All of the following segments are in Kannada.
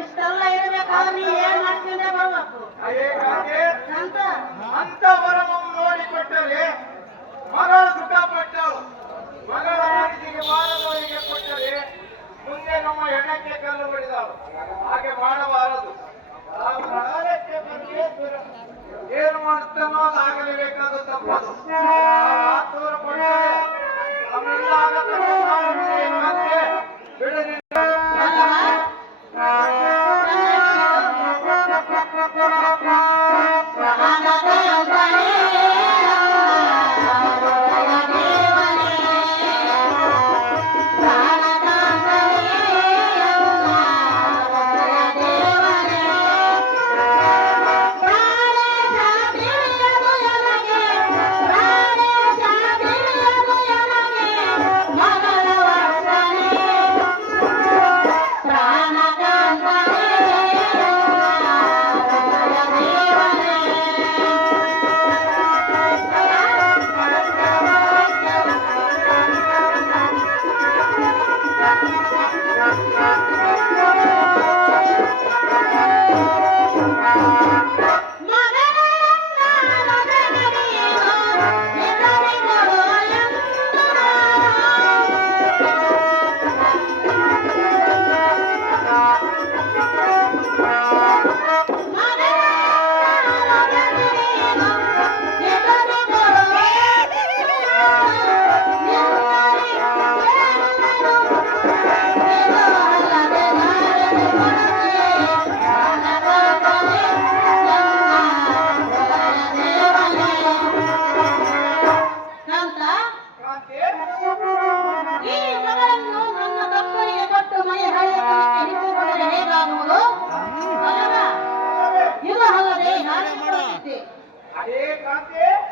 ಇಷ್ಟೆಲ್ಲ ಇರಬೇಕಾದ್ರೆ ನೀ ಏನ್ ಮಾಡ್ಕೊಂಡೆ ಬರ್ಬೇಕು ಅಂತ ವರವನ್ನು ನೋಡಿಕೊಟ್ಟರೆ ಮಗಳು ಸುಖಪಟ್ಟಳು. ಮಗಳ ಮನಸ್ಸಿಗೆ ಬಾರದವರಿಗೆ ಕೊಟ್ಟರೆ ಮುಂದೆ ನಮ್ಮ ಹೆಣಕ್ಕೆ ಕಲ್ಲು ಹೊಡೆದಳು. ಹಾಗೆ ಮಾಡಬಾರದು. ಏನು ಮಾಡುತ್ತಾನೋ ಅದಾಗಲೇಬೇಕಾದ ತಪ್ಪದು. ಆತೂರ ಕೊಟ್ಟರೆ ನಮ್ಮಿಂದ ಆಗತ್ತೆ ಬಿಡಲಿ.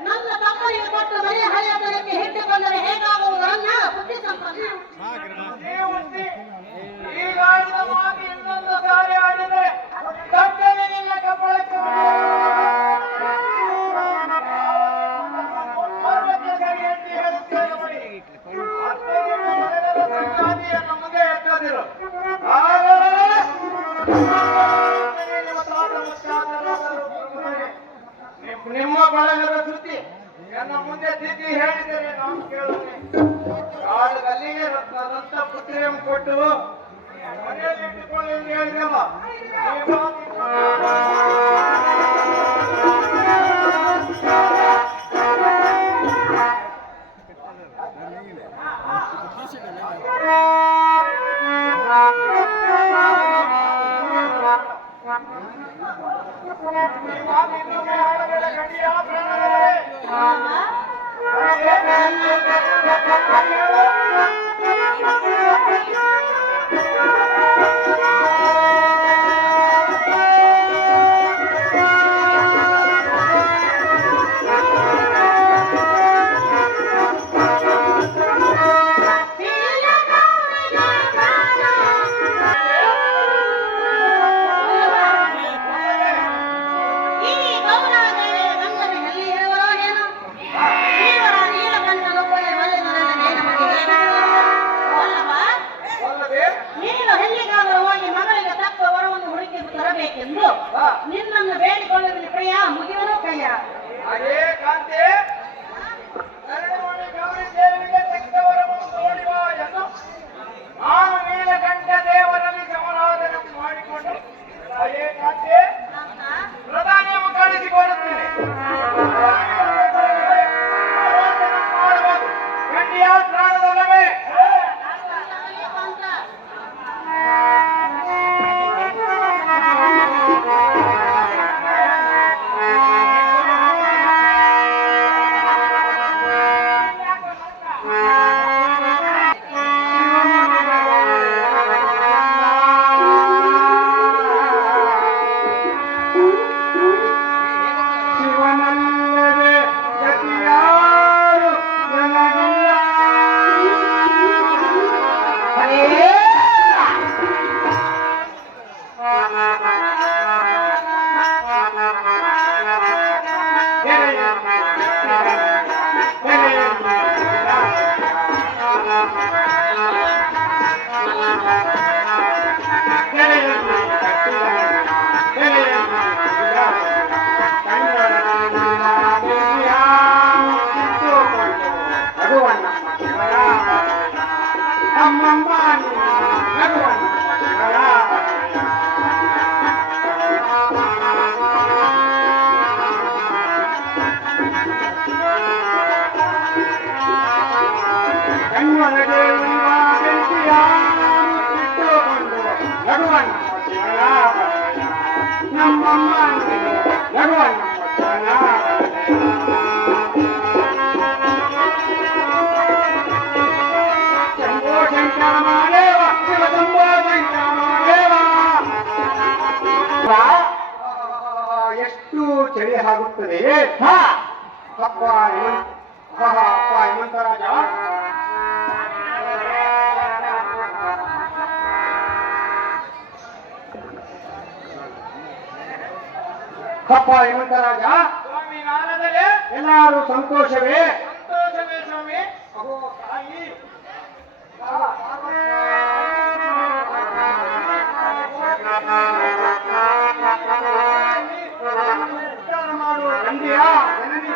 ನನ್ನ ತಮ್ಮನಿಗೆ ಕೊಟ್ಟು ಮನೆ ಹಳೆಯತನಕ್ಕೆ ಹಿಡಿದುಕೊಂಡರೆ ಹೇಗಾಗುವುದನ್ನ ಬುದ್ಧಿ ಸಂಪನ್ನ ಈಗ ಆಡಿದ ಮಾತು ಇನ್ನೊಂದು ಸಾರಿ ಆಡಿದರೆ ಗಂಟೆನಿಲ್ಲ ಕಪ್ಪಳಕ್ಕೆ ಸರಿ ಅಂತ ಹೇಳುತ್ತೇನೆ ಬರೀ. ಸಂಗಾತಿಯನ್ನು ಮುಂದೆ ಎತ್ತದಿರು. ನಿಮ್ಮ ಬಳಗದ ಸುದ್ದಿ ನನ್ನ ಮುಂದೆ ತಿದ್ದಿ ಹೇಳಿದರೆ ನಾನು ಕೇಳುತ್ತೇನೆ. ಕಾಡು ಗಲ್ಲಿಗೆ ರತ್ನದಂತ ಪುತ್ರಿಯನ್ನು ಕೊಟ್ಟು ಮನೆಯಲ್ಲಿ ಇಟ್ಟುಕೊಳ್ಳಿ ಎಂದು ಹೇಳಿದೆಲ್ಲ. ಇನ್ನೊಮ್ಮೆ ಆಡಬೇಡ ಗಡಿಯ ಪ್ರಾಣವೇ. ನೀನು ಚಳಿ ಆಗುತ್ತದೆಯೇ? ಹಾ ಅಪ್ಪ ಅಪ್ಪ ಹೇಮಂತರಾಜ, ಅಪ್ಪ ಹೇಮಂತರಾಜ, ಸ್ವಾಮಿ ನಾರದರೆ ಎಲ್ಲರೂ ಸಂತೋಷವೇ? ಸಂತೋಷವೇ ಸ್ವಾಮಿ. ಅಹೋ ತಾಯಿ, ಉದ್ಧಾರ ಮಾಡುವ ಗಂಡಿಯಾ ಜನನಿ?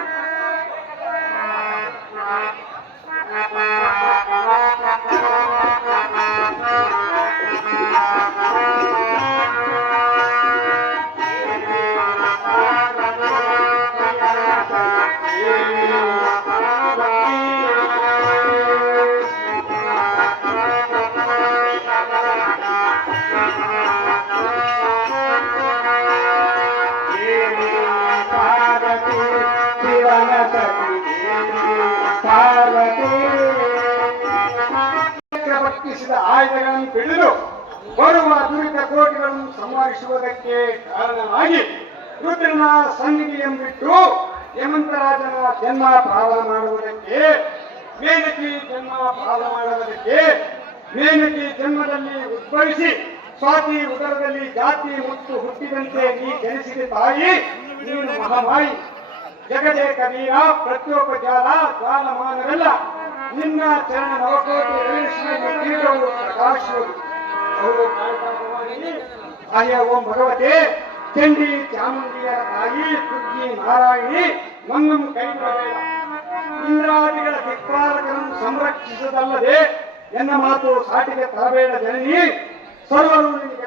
ಚಕ್ರವರ್ತಿಸಿದ ಆಯುಧಗಳನ್ನು ಹಿಡಿದು ಬರುವ ದುರಿತ ಕೋಟಿಗಳನ್ನು ಸಂಹರಿಸುವುದಕ್ಕೆ ಕಾರಣವಾಗಿ ರುದ್ರನ ಸನ್ನಿಧಿಯನ್ನಿಟ್ಟು ಹೇಮಂತರಾಜನ ಜನ್ಮ ಪಾಲನ ಮಾಡುವುದಕ್ಕೆ, ಮೇನಕಿ ಜನ್ಮ ಪಾಲನ ಮಾಡುವುದಕ್ಕೆ, ಮೇನಕಿ ಜನ್ಮದಲ್ಲಿ ಉದ್ಭವಿಸಿ ಸ್ವಾತಿ ಉದರದಲ್ಲಿ ಜಾತಿ ಮುತ್ತು ಹುಟ್ಟಿದಂತೆ ನೀ ಜನಿಸಿದ ತಾಯಿ, ನೀನು ಮಹಾಮಾಯಿ, ಜಗದೇಕ ವೀರ, ಪ್ರತ್ಯೋಪಜಾಲ, ಜ್ವಾಲಮಾನವೆಲ್ಲ ನಿನ್ನ ಚರಣ ನವಕೋಟಿ ರೇಷ್ಮೆಯ ತೀರವು ಪ್ರಕಾಶಿಸುವುದು. ಆಯ ಓಂ ಭಗವತೆ ಚಂಡಿ ಚಾಮುಂಡಿಯ ತಾಯಿ, ಕುಕ್ಕಿ ನಾರಾಯಣಿ, ಮಂಗಂ ಕೈಗೊಳ್ಳಬೇಡ. ಇಂದ್ರಾದಿಗಳ ದಿಕ್ಪಾಲಕರನ್ನು ಸಂರಕ್ಷಿಸುವುದಲ್ಲದೆ ಎನ್ನ ಮಾತು ಸಾಟಿಗೆ ತರಬೇಡ ಜನನಿ. ಸರ್ವರು ನಿನಗೆ